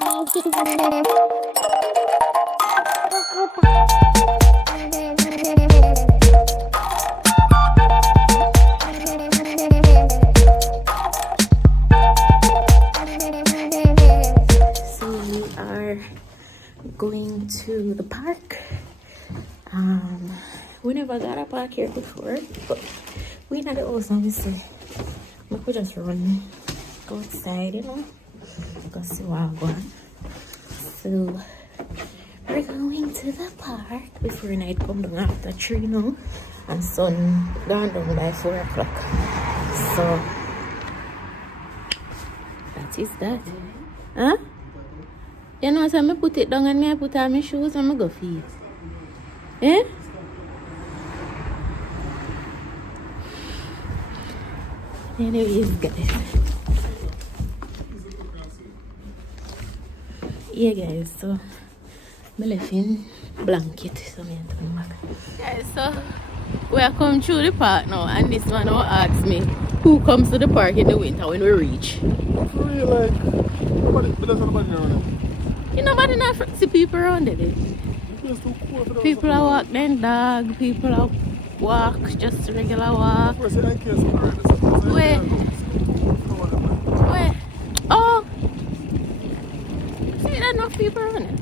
Going to the park. We never got a park here before, but we not the house obviously. We could just run outside, you know, go see what going on. So we're going to the park before night come down after 3 now, and sun gone down by 4 o'clock. So that is that. Huh? You know, so I put it down and I put on my shoes and I go feed. Eh? Anyways, guys. Yeah, guys, so I left in blanket, so I come back. Guys, so we are coming through the park now, and this man will ask me who comes to the park in the winter when we reach. For real, like, there's nobody around it. You nobody not see people around it. People are walk then dog, people are walk, just regular walk. Where? Where? Oh! See, there's no people around it.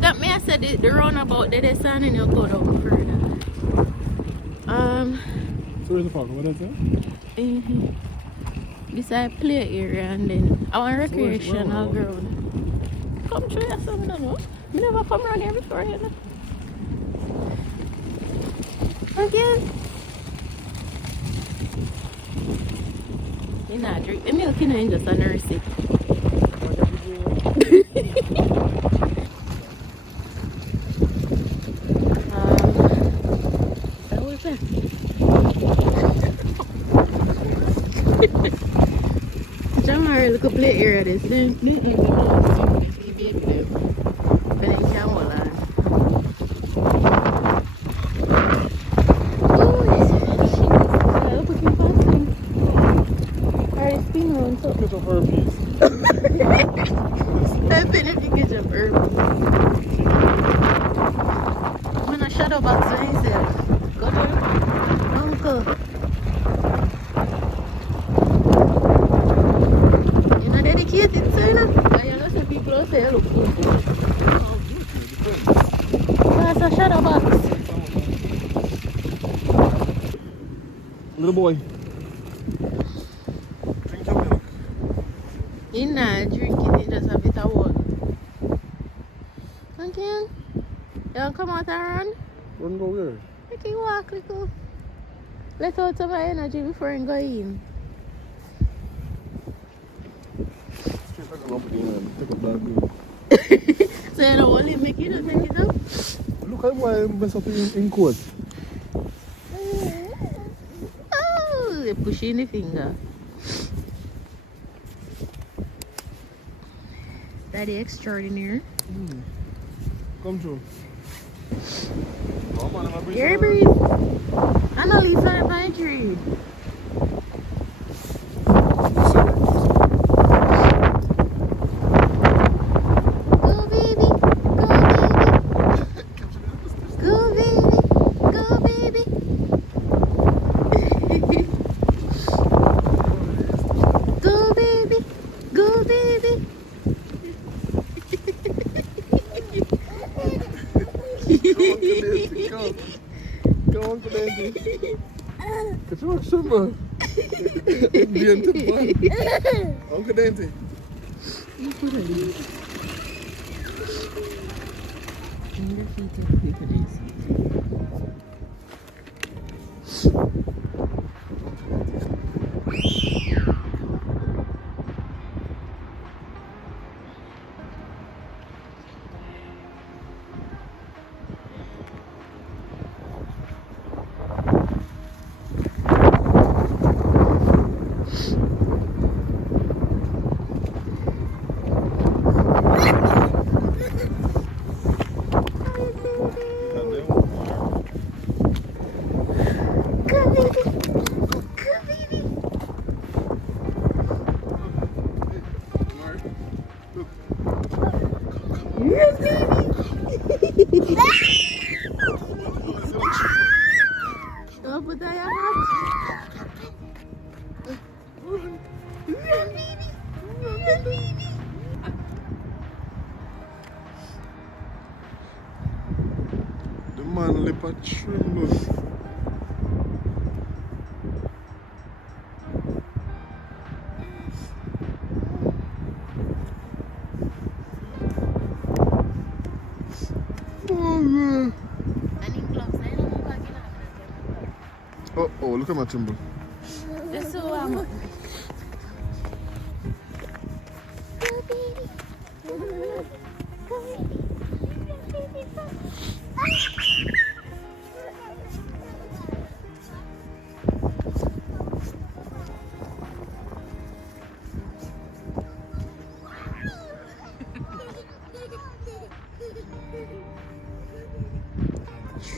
That me I said the roundabout they stand and you go down further. So where's the park? What is it? This is a play area and then our recreational ground. Come through here, so I don't know. I never come around here before, you know. Again. You not drink the milk, you know, and just a nurse it. That was it. Jamar look a play area this then. Shadow box myself. Go there. Uncle. You're not dedicated, sir, no? I know some people say look good. That's a shadow box. Little boy. Drink your milk. You're not drinking it, just a bit of water. Okay. You want to come out and run? Run go where? You can walk, little. Let out some energy before you go in. Take a bad view. So you don't want to make it up, take it up? Look how I mess up in court. Oh, you're pushing the finger. Daddy extraordinary. Come through. You're breathe. I know Lisa on the pine tree. Go baby, go baby. Go baby, go baby. Go baby, go baby. Go on, Cadenti. Que tu chama? Ambiente bom. Uncle Cadenti. Oh, but I am The man lip a tremble. Oh man. Oh, look at my timber. This is what I'm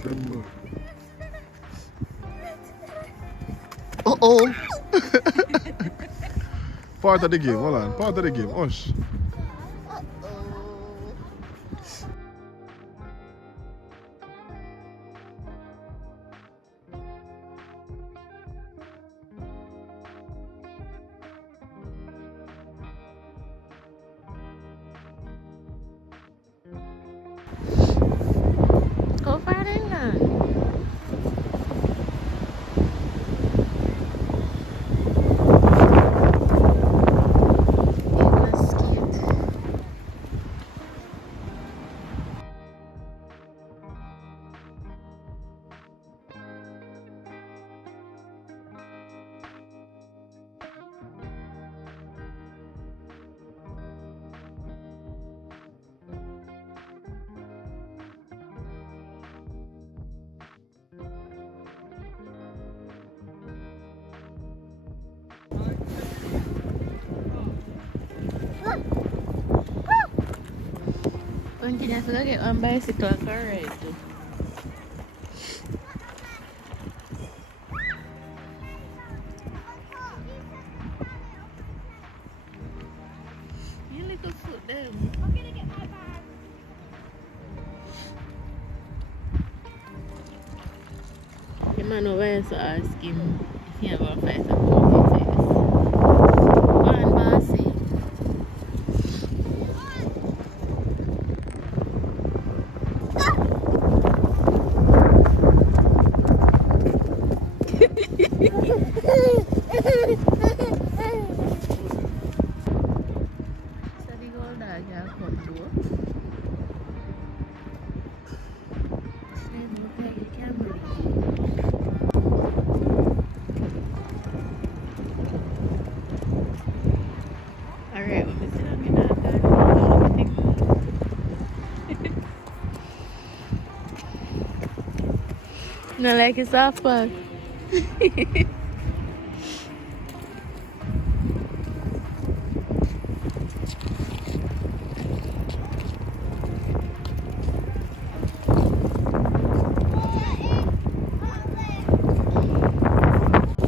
Tremble. Uh-oh. Part of the game, hold on. Part of the game, hush. Go find England. When can I forget get on bicycle correct? You little foot there. I'm gonna get my bag. The man over here so ask him if he ever fight a monkey face. Go on, bossy. So the gold dog can come to us. Slave look like you can breathe. Alright, when we sit down in our garden, no, like it's half past.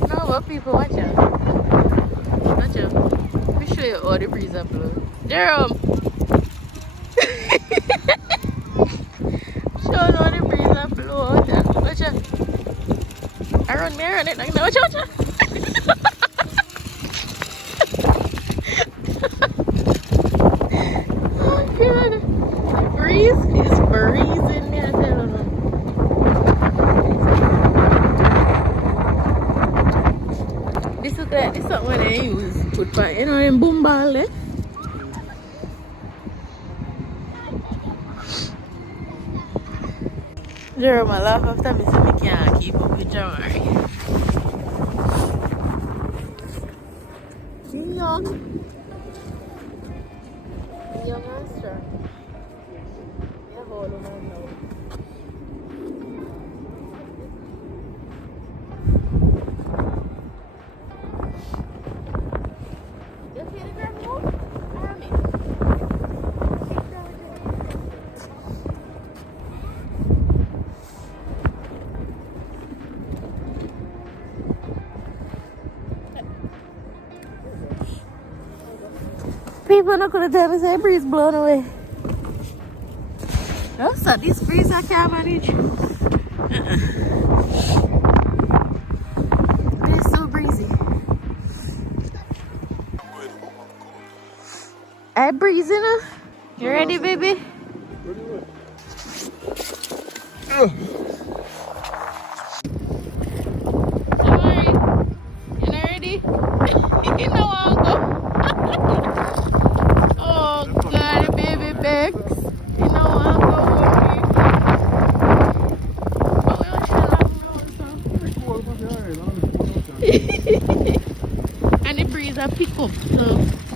No, but people, watch out. Watch out. Let me show you all the breeze up blow. Jerome! Show you all the breeze up blow. Watch out. I run me, I run it like that. Watch out, watch out. Oh, God. The breeze is breezing me, I tell you. This look like this is what they use. Put by, you know, in boom ball, eh? Jerome, I laugh after me, so I can't keep up with Jamari. Young. Young and strong. Yeah, hold on now. You feel the ground move? Army. People are not gonna tell me say breeze blown away. No, so this breeze I can't manage. It is so breezy. Hey, breezy now. You ready, baby? Don't worry. You not ready? You know I'll go. Oh, God, baby Bex. You know I'll go. But we will try to have and the breeze I pick up, so.